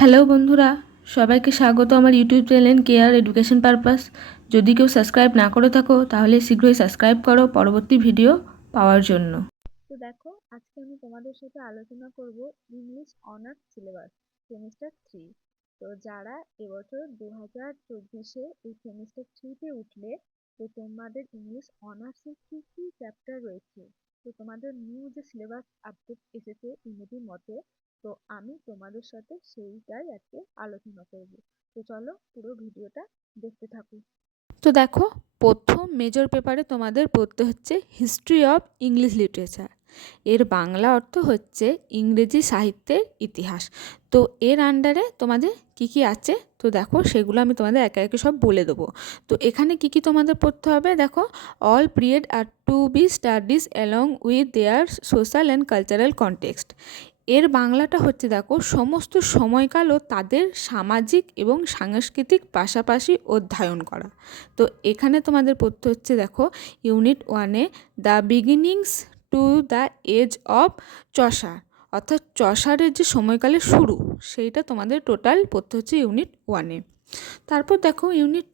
Hello বন্ধুরা, সবাইকে স্বাগত আমার YouTube channel care education purpose. যদি কেউ সাবস্ক্রাইব না করে থাকো তাহলে শীঘ্রই সাবস্ক্রাইব করো পরবর্তী ভিডিও পাওয়ার জন্য। তো দেখো, আজকে আমি তোমাদের সাথে আলোচনা করব ইংলিশ অনার্স সিলেবাস সেমিস্টার 3। তো যারা এবছর 2024-এ এই সেমিস্টার 3-তে উঠলে, তো তোমাদের ইংলিশ অনার্সের কি কি চ্যাপ্টার রয়েছে, তো তোমাদের নিউ যে সিলেবাস আপডেট এসেছে ইংরেজির মতে, তো আমি তোমাদের সাথে সেইটাই আজকে আলোচনা করব। তো চলো পুরো ভিডিওটা দেখতে থাকো। তো দেখো, প্রথম মেজর পেপারে তোমাদের পড়তে হচ্ছে হিস্ট্রি অফ ইংলিশ লিটারেচার। এর বাংলা অর্থ হচ্ছে ইংরেজি সাহিত্যের ইতিহাস। তো এর আন্ডারে তোমাদের কি কি আছে, তো দেখো সেগুলো আমি তোমাদের একে একে সব বলে দেবো। তো এখানে কি কি তোমাদের পড়তে হবে, দেখো, all period are to be studies along with their social and cultural context. এর বাংলাটা হচ্ছে, দেখো, সমস্ত সময়কাল ও তাদের সামাজিক এবং সাংস্কৃতিক পাশাপাশি অধ্যয়ন করা। তো এখানে তোমাদের পড়তে হচ্ছে, দেখো, ইউনিট 1-এ the beginnings to the age of Chaucer, অর্থাৎ চসারের যে সময়কালের শুরু, সেইটা তোমাদের টোটাল পড়তে হচ্ছে ইউনিট 1-এ। তারপর দেখো ইউনিট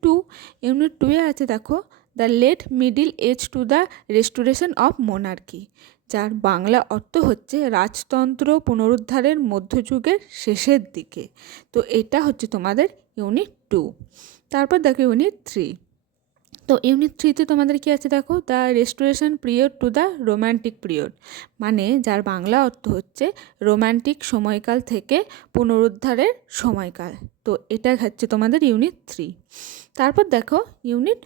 2-এ আছে, দেখো, the late middle age to the restoration of monarchy, যার বাংলা অর্থ হচ্ছে রাজতন্ত্র পুনরুদ্ধারের মধ্যযুগের শেষের দিকে। তো এটা হচ্ছে তোমাদের ইউনিট 2। তারপর দেখো ইউনিট 3। তো ইউনিট 3-তে তোমাদের কি আছে, দেখো, the restoration period to the romantic period, মানে যার বাংলা অর্থ হচ্ছে রোম্যান্টিক সময়কাল থেকে পুনরুদ্ধারের সময়কাল। তো এটা হচ্ছে তোমাদের ইউনিট 3। তারপর দেখো ইউনিট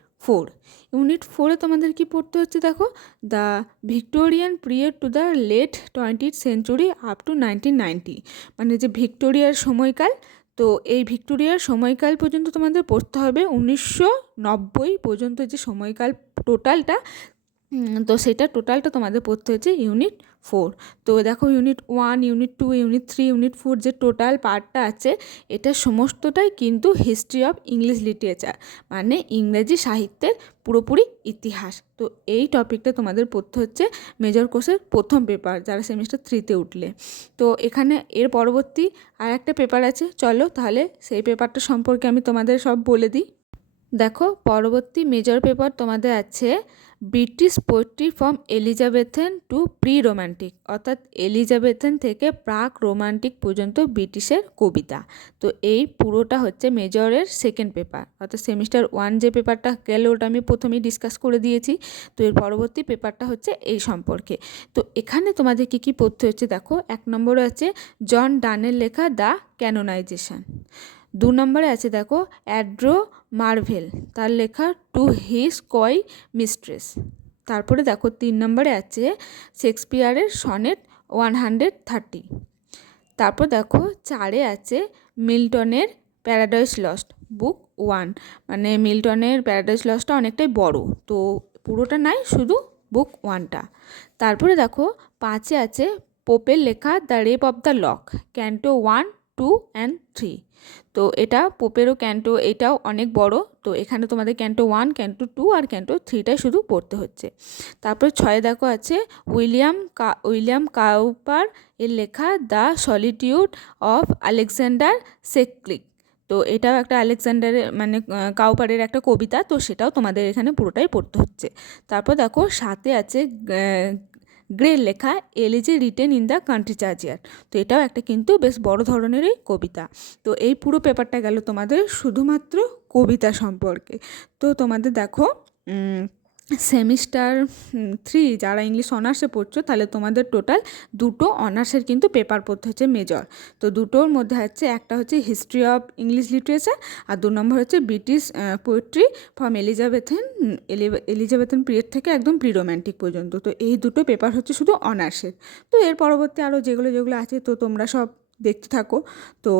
4 তোমাদের কি পড়তে হচ্ছে, দেখো, the Victorian period to the late 20th century up to 1990, মানে যে ভিক্টোরিয়ার সময়কাল, তো এই ভিক্টোরিয়ার সময়কাল পর্যন্ত তোমাদের পড়তে হবে 1990 পর্যন্ত যে সময়কাল টোটালটা। তো সেটা টোটালটা তোমাদের পড়তে হচ্ছে ইউনিট 4। তো দেখো ইউনিট 1, ইউনিট 2, ইউনিট 3, ইউনিট 4 যে টোটাল পার্টটা আছে, এটা সমস্তটাই কিন্তু হিস্ট্রি অফ ইংলিশ লিটারেচার, মানে ইংরেজি সাহিত্যের পুরোপুরি ইতিহাস। তো এই টপিকটা তোমাদের পড়তে হচ্ছে মেজর কোর্সের প্রথম পেপার, যারা সেমিস্টার 3-তে উঠলে। তো এখানে এর পরবর্তী আর একটা পেপার আছে, চলো তাহলে সেই পেপারটা সম্পর্কে আমি তোমাদের সব বলে দিই। দেখো, পরবর্তী মেজর পেপার তোমাদের আছে British poetry from Elizabethan to pre romantic, অর্থাৎ এলিজাবেথেন থেকে প্রাক রোমান্টিক পর্যন্ত ব্রিটিশের কবিতা। তো এই পুরোটা হচ্ছে মেজরের সেকেন্ড পেপার, অর্থাৎ সেমিস্টার 1 যে পেপারটা গেল ওটা আমি প্রথমেই ডিসকাস করে দিয়েছি। তো এর পরবর্তী পেপারটা হচ্ছে এই সম্পর্কে। তো এখানে তোমাদের কী কী পড়তে হচ্ছে, দেখো, 1 নম্বরে আছে জন ডানের লেখা দ্য ক্যানোনাইজেশন। 2 নম্বরে আছে, দেখো, অ্যাড্রো মার্ভেল, তার লেখা টু হিজ কয় মিস্ট্রেস। তারপরে দেখো 3 নম্বরে আছে শেক্সপিয়ারের সনেট 130। তারপর দেখো 4-এ আছে মিল্টনের প্যারাডাইস লস্ট বুক 1, মানে মিল্টনের প্যারাডাইস লস্টটা অনেকটাই বড়, তো পুরোটা নাই, শুধু বুক 1টা। তারপরে দেখো 5-এ আছে পোপের লেখা the rape of the lock, canto 1, 2 and 3। তো এটা পোপেরও ক্যান্টো, এটাও অনেক বড়, তো এখানে তোমাদের ক্যান্টো 1, ক্যান্টো 2 আর ক্যান্টো 3টাই শুধু পড়তে হচ্ছে। তারপর 6-এ দেখো আছে উইলিয়াম কাউপার এর লেখা দ্য সলিটিউড অফ আলেকজান্ডার সেক্লিক। তো এটাও একটা আলেকজান্ডারের মানে কাউপারের একটা কবিতা, তো সেটাও তোমাদের এখানে পুরোটাই পড়তে হচ্ছে। তারপর দেখো 7-এ আছে গ্রের লেখা elegy written in the country churchyard. তো এটাও একটা কিন্তু বেশ বড় ধরনেরই কবিতা। তো এই পুরো পেপারটা গেল তোমাদের শুধুমাত্র কবিতা সম্পর্কে। তো তোমাদের দেখো সেমিস্টার 3 যারা ইংলিশ অনার্সে পড়ছো, তাহলে তোমাদের টোটাল 2টো অনার্সের কিন্তু পেপার পড়তে হচ্ছে মেজর। তো দুটোর মধ্যে হচ্ছে একটা হচ্ছে হিস্ট্রি অফ ইংলিশ লিটারেচার, আর 2 নম্বর হচ্ছে British poetry from Elizabethan period থেকে একদম প্রি রোম্যান্টিক পর্যন্ত। তো এই দুটো পেপার হচ্ছে শুধু অনার্সের। তো এর পরবর্তী আরও যেগুলো যেগুলো আছে, তো তোমরা সব দেখতে থাকো। তো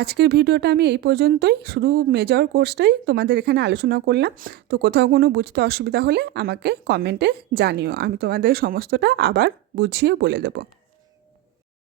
আজকের ভিডিওটা আমি এই পর্যন্তই, শুধু মেজর কোর্সটাই তোমাদের এখানে আলোচনা করলাম। তো কোথাও কোনো বুঝতে অসুবিধা হলে আমাকে কমেন্টে জানিও, আমি তোমাদের সমস্তটা আবার বুঝিয়ে বলে দেবো।